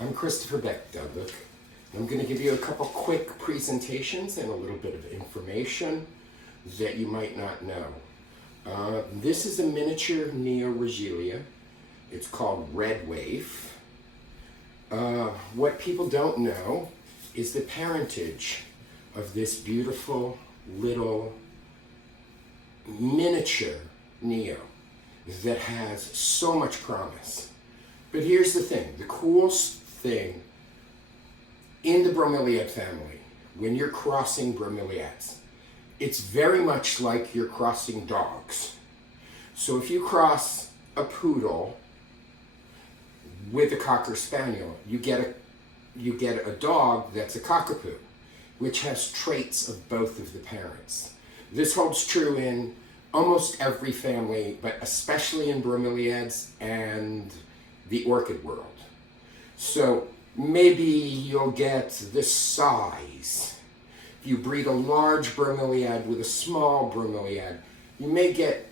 I'm Christopher Beck-Dudlick. I'm going to give you a couple quick presentations and a little bit of information that you might not know. This is a miniature Neoregelia. It's called red waif. What people don't know is the parentage of this beautiful little miniature Neo that has so much promise. But here's the thing, the coolest thing in the bromeliad family, when you're crossing bromeliads, it's very much like you're crossing dogs. So if you cross a poodle with a cocker spaniel, you get a dog that's a cockapoo, which has traits of both of the parents. This holds true in almost every family, but especially in bromeliads and the orchid world. So maybe you'll get the size. If you breed a large bromeliad with a small bromeliad, you may get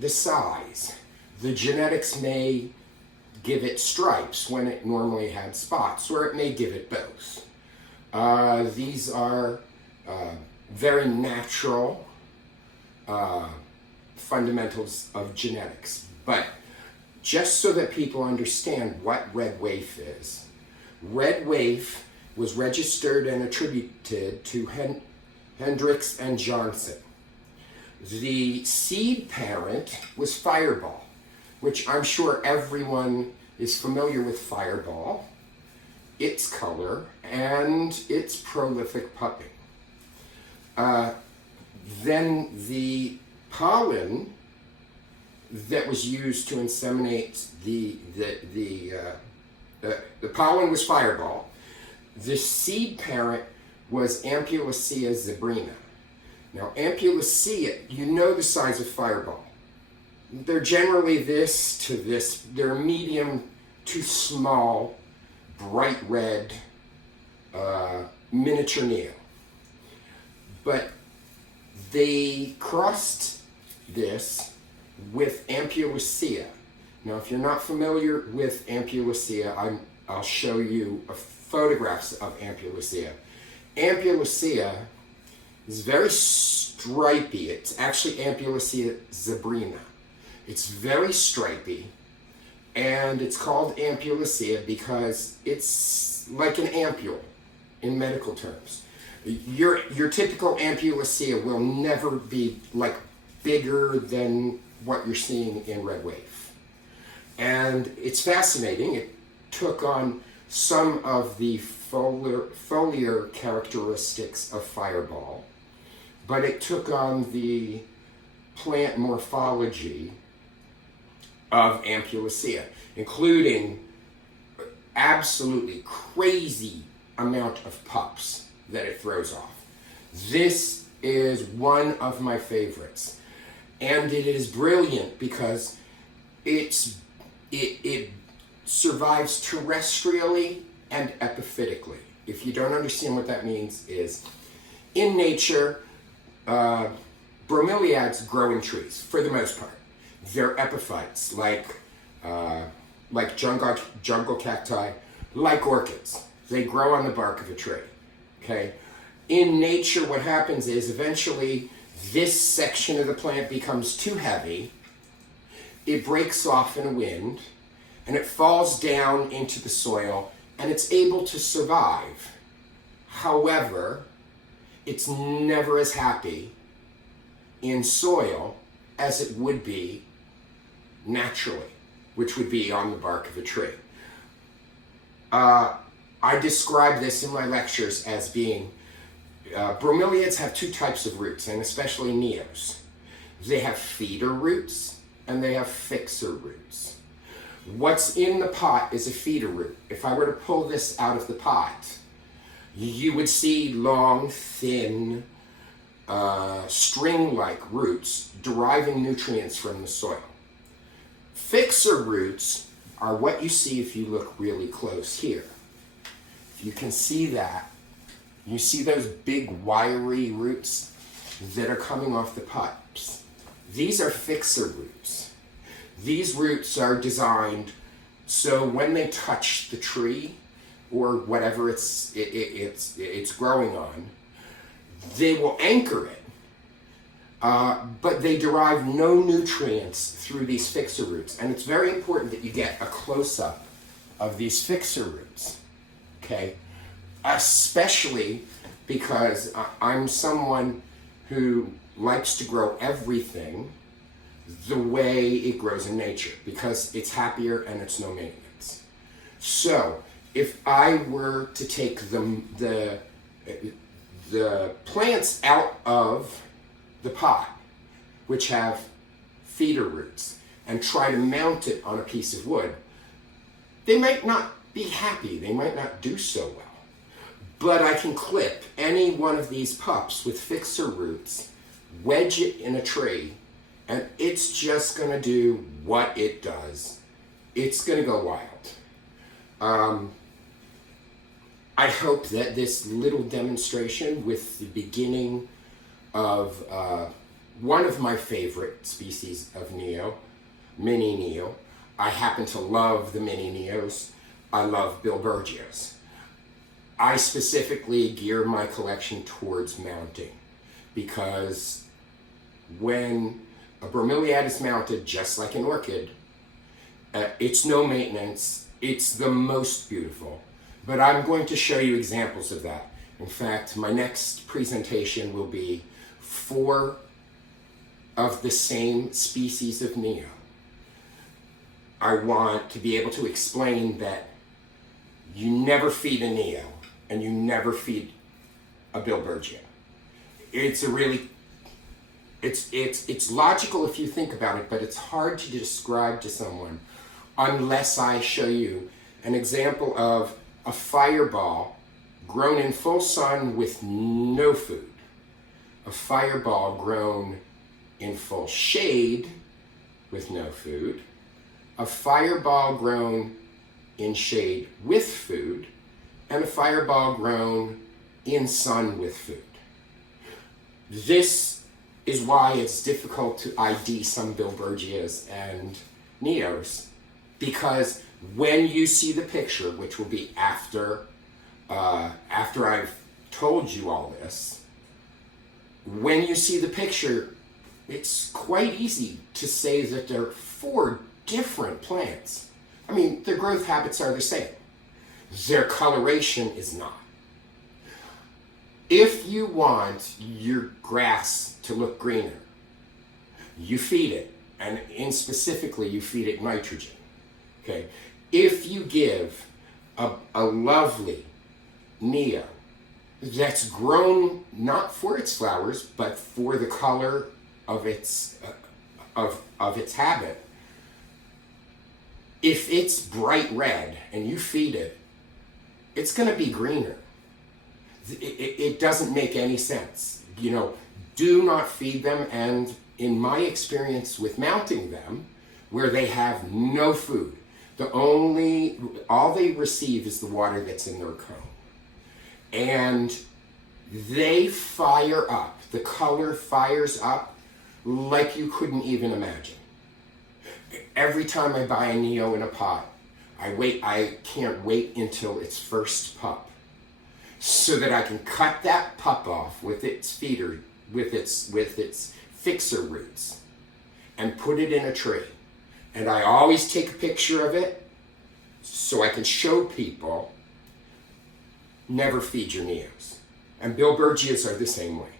the size. The genetics may give it stripes when it normally had spots, or it may give it both. These are very natural fundamentals of genetics. But just so that people understand what red waif is, red waif was registered and attributed to Hendricks and Johnson. The seed parent was Fireball, which I'm sure everyone is familiar with Fireball, its color, and its prolific pupping. Then the pollen that was used to inseminate the pollen was Fireball. The seed parent was Ampulosia zebrina. Now, Ampulosia, you know the size of Fireball. They're generally this to this. They're medium to small, bright red, miniature Neo. But they crossed this with Ampulosia. Now, if you're not familiar with Ampulosia, I'll show you photographs of Ampulosia. Ampulosia is very stripy. It's actually Ampulosia zebrina. It's very stripy, and it's called Ampulosia because it's like an ampule in medical terms. Your typical Ampulosia will never be like bigger than what you're seeing in red waif. And it's fascinating. It took on some of the foliar characteristics of Fireball, but it took on the plant morphology of Ampulosia, including absolutely crazy amount of pups that it throws off. This is one of my favorites, and it is brilliant because it survives terrestrially and epiphytically. If you don't understand what that means, is in nature, bromeliads grow in trees for the most part. They're epiphytes, like jungle cacti, like orchids. They grow on the bark of a tree. Okay. In nature, what happens is eventually this section of the plant becomes too heavy. It breaks off in a wind, and it falls down into the soil, and it's able to survive. However, it's never as happy in soil as it would be naturally, which would be on the bark of a tree. I describe this in my lectures as being, bromeliads have two types of roots, and especially Neos. They have feeder roots, and they have fixer roots. What's in the pot is a feeder root. If I were to pull this out of the pot, you would see long, thin, string-like roots deriving nutrients from the soil. Fixer roots are what you see if you look really close here. If you can see that, you see those big wiry roots that are coming off the pots. These are fixer roots. These roots are designed so when they touch the tree, or whatever it's growing on, they will anchor it, but they derive no nutrients through these fixer roots. And it's very important that you get a close-up of these fixer roots, okay? Especially because I'm someone who likes to grow everything the way it grows in nature, because it's happier and it's no maintenance. So if I were to take the plants out of the pot, which have feeder roots, and try to mount it on a piece of wood, they might not be happy, they might not do so well. But I can clip any one of these pups with fixer roots, wedge it in a tree, and it's just gonna do what it does. It's gonna go wild. I hope that this little demonstration with the beginning of one of my favorite species of Neo, mini Neo. I happen to love the mini Neos. I love Billbergias. I specifically gear my collection towards mounting, because when a bromeliad is mounted, just like an orchid, it's no maintenance, it's the most beautiful. But I'm going to show you examples of that. In fact, my next presentation will be 4 of the same species of Neo. I want to be able to explain that you never feed a Neo and you never feed a Billbergia. It's a really, it's logical if you think about it, but it's hard to describe to someone unless I show you an example of a fireball grown in full sun with no food. A fireball grown in full shade with no food. A fireball grown in shade with food. And a fireball grown in sun with food. This is why it's difficult to ID some Billbergias and Neos, because when you see the picture, which will be after I've told you all this, when you see the picture, it's quite easy to say that they're 4 different plants. I mean, their growth habits are the same. Their coloration is not. If you want your grass to look greener, you feed it, and specifically you feed it nitrogen. Okay? If you give a lovely Neo that's grown not for its flowers, but for the color of its habit, if it's bright red and you feed it, it's going to be greener. It doesn't make any sense. You know, do not feed them, and in my experience with mounting them, where they have no food, all they receive is the water that's in their cone. And they fire up. The color fires up like you couldn't even imagine. Every time I buy a Neo in a pot, I can't wait until its first pup, so that I can cut that pup off with its feeder, with its fixer roots, and put it in a tray. And I always take a picture of it so I can show people, never feed your Neos. And Billbergias are the same way.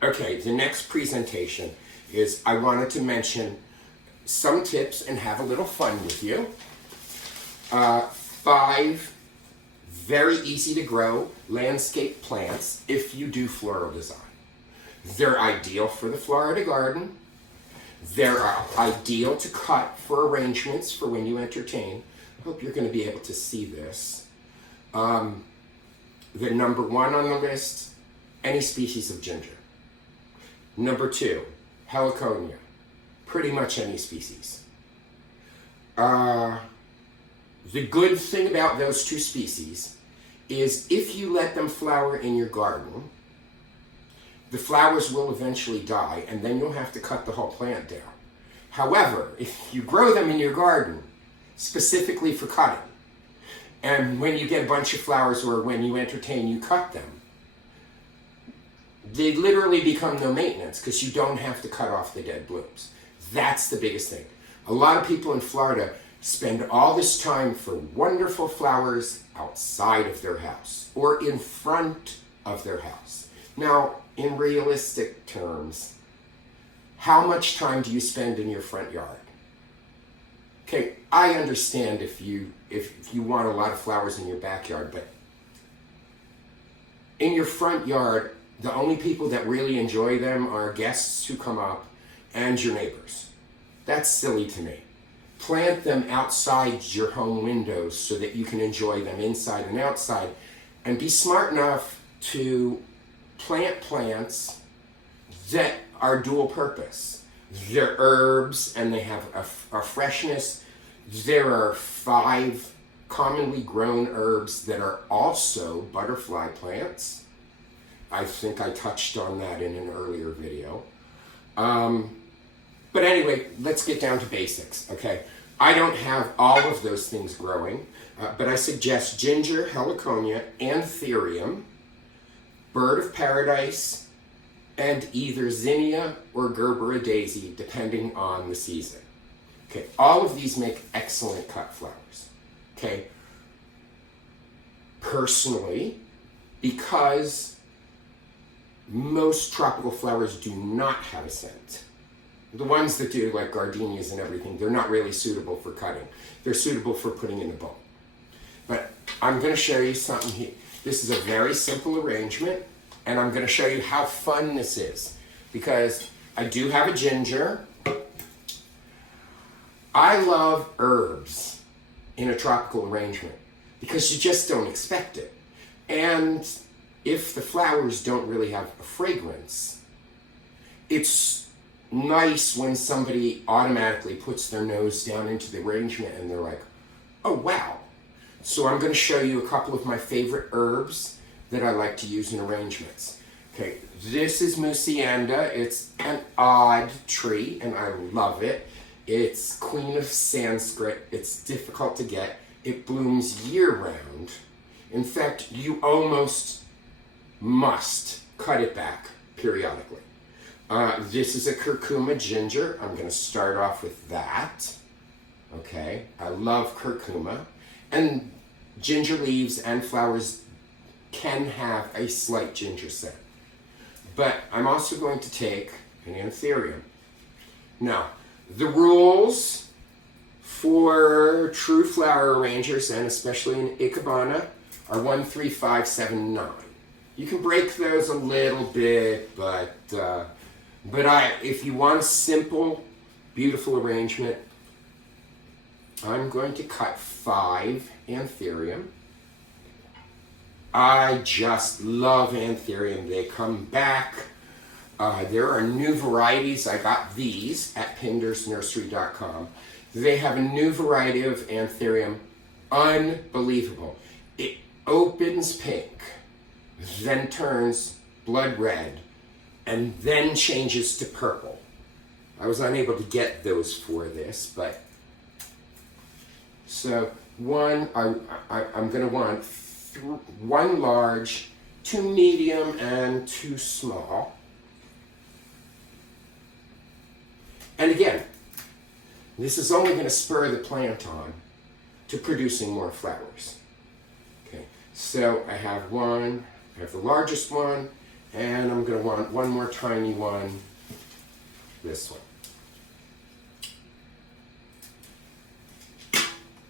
Okay, the next presentation is I wanted to mention some tips and have a little fun with you. 5 very easy to grow landscape plants if you do floral design. They're ideal for the Florida garden. They're ideal to cut for arrangements for when you entertain. I hope you're going to be able to see this. The number 1 on the list, any species of ginger. Number 2, heliconia. Pretty much any species. The good thing about those 2 species is if you let them flower in your garden, the flowers will eventually die, and then you'll have to cut the whole plant down. However, if you grow them in your garden, specifically for cutting, and when you get a bunch of flowers or when you entertain, you cut them, they literally become no maintenance because you don't have to cut off the dead blooms. That's the biggest thing. A lot of people in Florida spend all this time for wonderful flowers outside of their house or in front of their house. Now, in realistic terms, how much time do you spend in your front yard? Okay, I understand if you want a lot of flowers in your backyard, but in your front yard, the only people that really enjoy them are guests who come up and your neighbors. That's silly to me. Plant them outside your home windows so that you can enjoy them inside and outside, and be smart enough to plant plants that are dual purpose. They're herbs and they have a freshness. There are 5 commonly grown herbs that are also butterfly plants. I think I touched on that in an earlier video. But anyway, let's get down to basics, okay? I don't have all of those things growing, but I suggest ginger, heliconia, anthurium, bird of paradise, and either zinnia or gerbera daisy, depending on the season. Okay, all of these make excellent cut flowers, okay? Personally, because most tropical flowers do not have a scent. The ones that do, like gardenias and everything, they're not really suitable for cutting. They're suitable for putting in a bowl. But I'm going to show you something here. This is a very simple arrangement, and I'm going to show you how fun this is. Because I do have a ginger. I love herbs in a tropical arrangement because you just don't expect it. And if the flowers don't really have a fragrance, it's nice when somebody automatically puts their nose down into the arrangement and they're like, oh wow. So I'm going to show you a couple of my favorite herbs that I like to use in arrangements. Okay, this is Musianda. It's an odd tree and I love it. It's Queen of Sanskrit. It's difficult to get. It blooms year-round. In fact, you almost must cut it back periodically. This is a curcuma ginger. I'm going to start off with that. Okay, I love curcuma. And ginger leaves and flowers can have a slight ginger scent. But I'm also going to take an anthurium. Now, the rules for true flower arrangers, and especially in Ikebana, are 1, 3, 5, 7, 9. You can break those a little bit, but if you want a simple, beautiful arrangement, I'm going to cut 5 anthurium. I just love anthurium. They come back. There are new varieties. I got these at pindersnursery.com. They have a new variety of anthurium. Unbelievable. It opens pink, then turns blood red, and then changes to purple. I was unable to get those for this, but so I'm going to want 1 large, 2 medium, and 2 small. And again, this is only going to spur the plant on to producing more flowers. Okay, so I have the largest one, and I'm going to want 1 more tiny one, this one.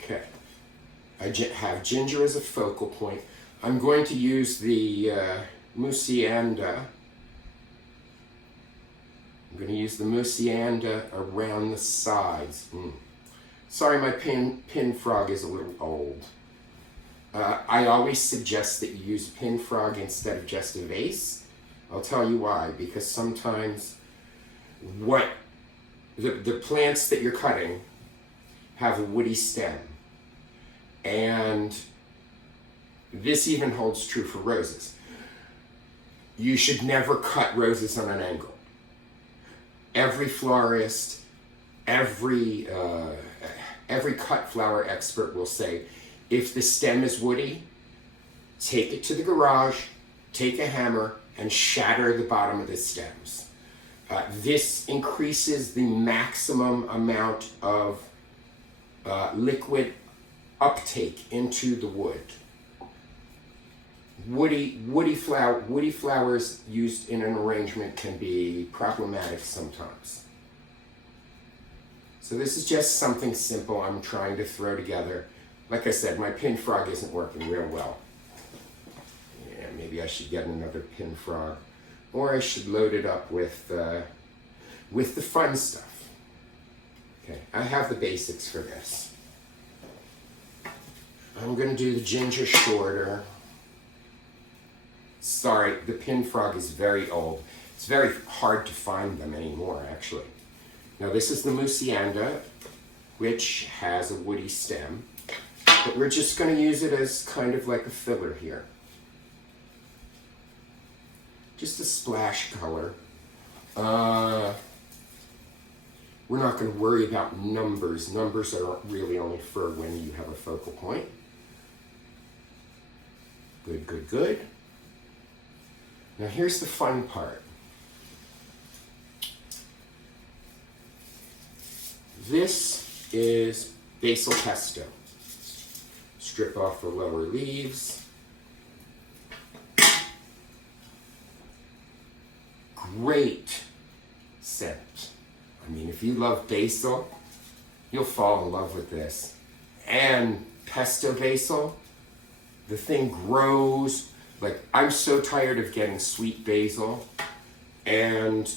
Okay, I have ginger as a focal point. I'm going to use the Musianda. I'm going to use the Musianda around the sides. Sorry, my pin frog is a little old. I always suggest that you use pin frog instead of just a vase. I'll tell you why. Because sometimes the plants that you're cutting have a woody stem. And this even holds true for roses. you should never cut roses on an angle. Every florist, every cut flower expert will say, if the stem is woody, take it to the garage, take a hammer, and shatter the bottom of the stems. This increases the maximum amount of liquid uptake into the wood. Woody flowers used in an arrangement can be problematic sometimes. So this is just something simple I'm trying to throw together. Like I said, my pin frog isn't working real well. Yeah, maybe I should get another pin frog, or I should load it up with the fun stuff. Okay, I have the basics for this. I'm going to do the ginger shorter. Sorry, the pin frog is very old. It's very hard to find them anymore, actually. Now this is the Musianda, which has a woody stem, but we're just going to use it as kind of like a filler here. Just a splash color. We're not going to worry about numbers. Numbers are really only for when you have a focal point. Good, good, good. Now here's the fun part. This is basil pesto. Strip off the lower leaves. Great scent. I mean, if you love basil, you'll fall in love with this. And pesto basil, the thing grows. Like, I'm so tired of getting sweet basil, and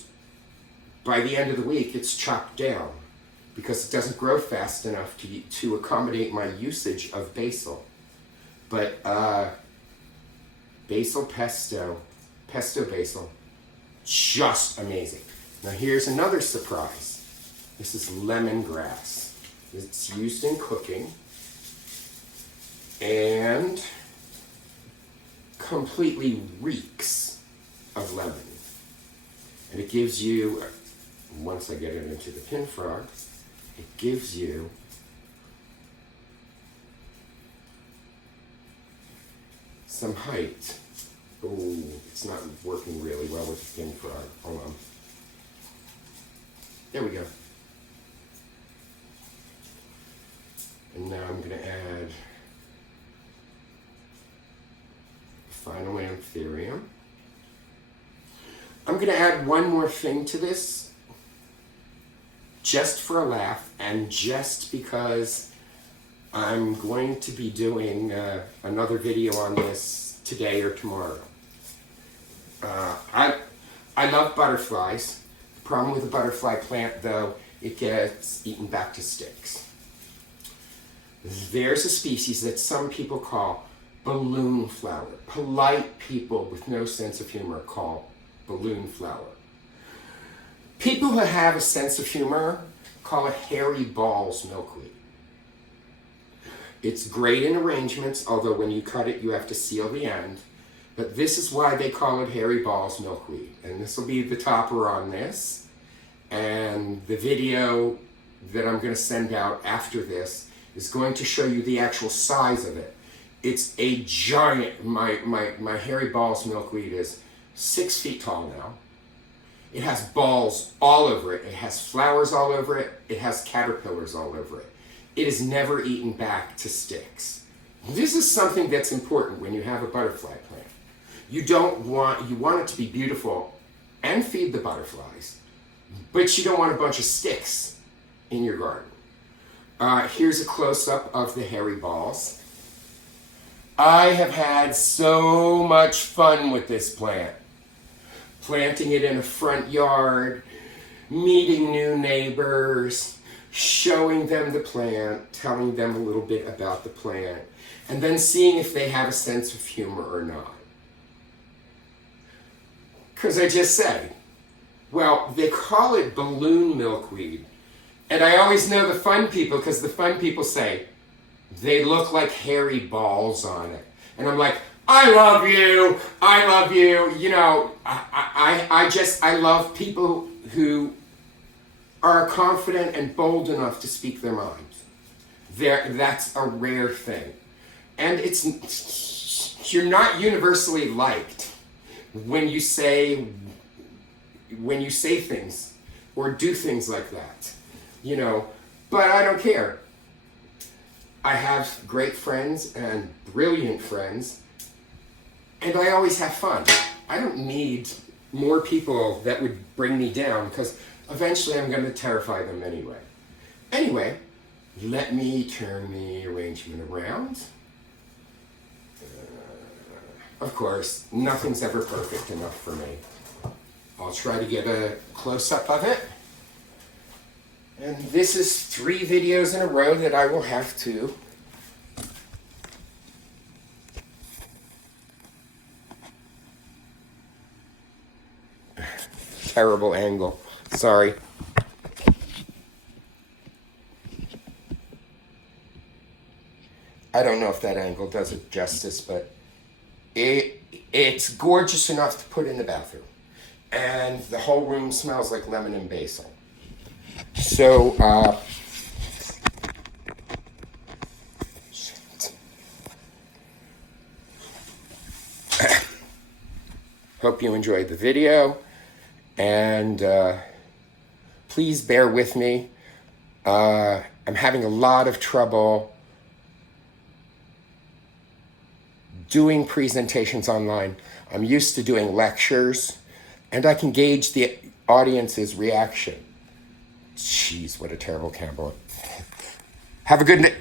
by the end of the week, it's chopped down because it doesn't grow fast enough to accommodate my usage of basil. But basil pesto basil, just amazing. Now here's another surprise. This is lemongrass. It's used in cooking, and completely reeks of lemon. And it gives you, once I get it into the pin frog, it gives you some height. Oh, it's not working really well with the pin frog. Hold on. There we go. And now I'm going to add Phinoanthurium. I'm going to add one more thing to this, just for a laugh, and just because I'm going to be doing another video on this today or tomorrow. I love butterflies. The problem with a butterfly plant, though, it gets eaten back to sticks. There's a species that some people call balloon flower. Polite people with no sense of humor call balloon flower. People who have a sense of humor call it hairy balls milkweed. It's great in arrangements, although when you cut it, you have to seal the end. But this is why they call it hairy balls milkweed. And this will be the topper on this. And the video that I'm going to send out after this is going to show you the actual size of it. It's a giant, my hairy balls milkweed is 6 feet tall now. It has balls all over it. It has flowers all over it. It has caterpillars all over it. It is never eaten back to sticks. This is something that's important when you have a butterfly plant. You want it to be beautiful and feed the butterflies, but you don't want a bunch of sticks in your garden. Here's a close-up of the hairy balls. I have had so much fun with this plant. Planting it in a front yard, meeting new neighbors, showing them the plant, telling them a little bit about the plant, and then seeing if they have a sense of humor or not. Because I just say, well, they call it balloon milkweed. And I always know the fun people, because the fun people say, they look like hairy balls on it. And I'm like, I love you. I love you. You know, I love people who are confident and bold enough to speak their minds. That's a rare thing. And you're not universally liked when you say things or do things like that, you know, but I don't care. I have great friends and brilliant friends, and I always have fun. I don't need more people that would bring me down, because eventually I'm going to terrify them anyway. Anyway, let me turn the arrangement around. Of course, nothing's ever perfect enough for me. I'll try to get a close-up of it. And this is 3 videos in a row that I will have to terrible angle. Sorry. I don't know if that angle does it justice, but it's gorgeous enough to put in the bathroom. And the whole room smells like lemon and basil. So, hope you enjoyed the video, and please bear with me. I'm having a lot of trouble doing presentations online. I'm used to doing lectures, and I can gauge the audience's reaction. Jeez, what a terrible camera. Have a good day.